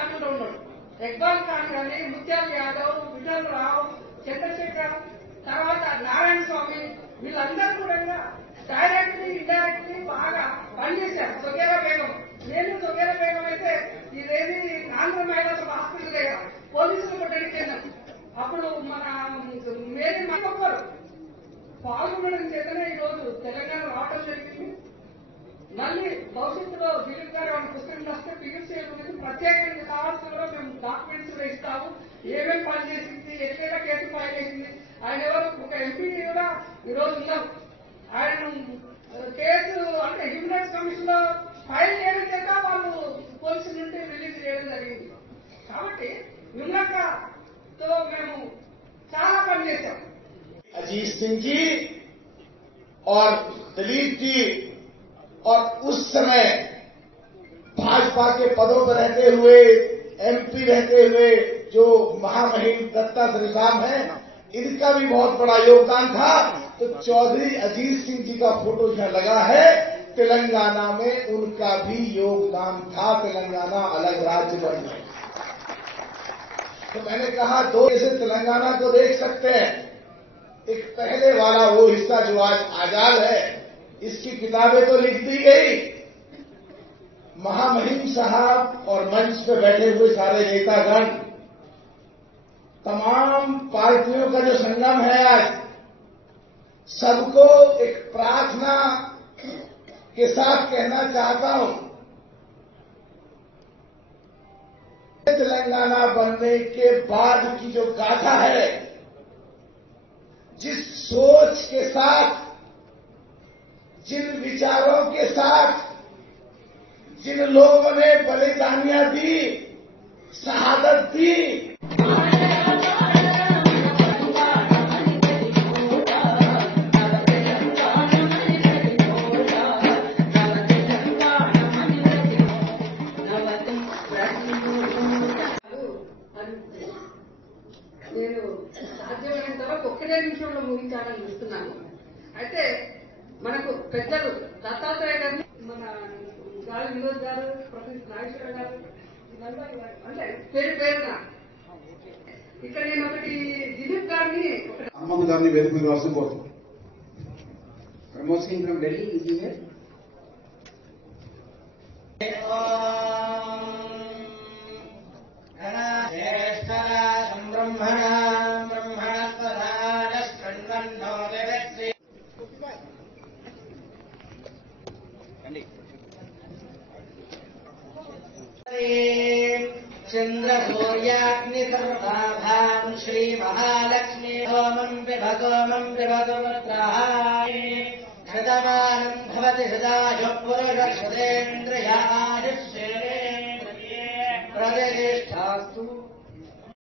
ఖాన్ లో ఉన్నాడు. ఇక్బాల్ ఖాన్ కానీ, ముత్యాల్ యాదవ్, విఠల్ రావు, చంద్రశేఖర్, తర్వాత నారాయణ స్వామి, వీళ్ళందరూ కూడా డైరెక్ట్లీ ఇండైరెక్ట్లీ బాగా పనిచేశారు. సొగేరా బేగం, నేను సొగేరా బేగం అయితే ఇదేది ఆంధ్ర మహిళా హాస్పిటల్ దగ్గర పోలీసులు కొట్టడానికి వెళ్ళాం. అప్పుడు మన మేరీ ఒక్కరు పాల్గొనడం చేతనే ఈరోజు తెలంగాణ రావడం జరిగింది. మళ్ళీ భవిష్యత్తులో దిలీప్ గారు మన పుస్తకం రాస్తే పిఎస్సీ గురించి ప్రత్యేకంగా కావాల్సిన మేము డాక్యుమెంట్స్ కూడా ఇస్తాము. ఏమేమి పని చేసింది, ఎక్కడ కేసు ఫైల్ చేసింది, ఆయన ఎవరు ఒక ఎంపీ కూడా ఈరోజు ఉన్నారు. ఆయన కేసు అంటే హ్యూమన్ రైట్స్ కమిషన్ లో ఫైల్ చేయడం చేత వాళ్ళు పోలీసుల నుండి రిలీజ్ చేయడం జరిగింది. కాబట్టి విమలతో మేము చాలా పని చేశాం. अजीत सिंह जी और दिलीप जी और उस समय भाजपा के पदों पर रहते हुए एमपी रहते हुए जो महामहिम दत्ता श्रीराम है, इनका भी बहुत बड़ा योगदान था। तो चौधरी अजीत सिंह जी का फोटो यहाँ लगा है, तेलंगाना में उनका भी योगदान था। तेलंगाना अलग राज्य बन गया। तो मैंने कहा दो से तेलंगाना को देख सकते हैं। एक पहले वाला वो हिस्सा जो आज आजाद है, इसकी किताबें तो लिख दी गई। महामहिम साहब और मंच पे बैठे हुए सारे नेतागण, तमाम पार्टियों का जो संगम है आज, सबको एक प्रार्थना के साथ कहना चाहता हूं, तेलंगाना बनने के बाद की जो गाथा है, जिस सोच के साथ, जिन विचारों के साथ, जिन लोगों ने बलिदानियां दी, शहादत दी, నేను సాధ్యమైనంత వరకు ఒక్కటే నిమిషంలో ముగించాలని చూస్తున్నాను. అయితే మనకు పెద్దలు దత్తాత్రేయ గారిని, మన గాలి వినోద్ గారు, ప్రొఫెసర్ నాగేశ్వర గారు, అంటే పేరు పేరున ఇక్కడ నేను ఒకటి దిలీప్ గారిని అమ్మమ్మ గారిని వేదిక మీద వలసిపోతుంది. Pramod Singh from Delhi engineer. चंद्रसूर्याग्नि सर्वभां श्री महालक्ष्मी ओमं पिबतो पुत्राय शतमानं भवति सदायुः पुरुषः शतेन्द्रिय आयुष्येवेन्द्रिये प्रतिष्ठास्तु।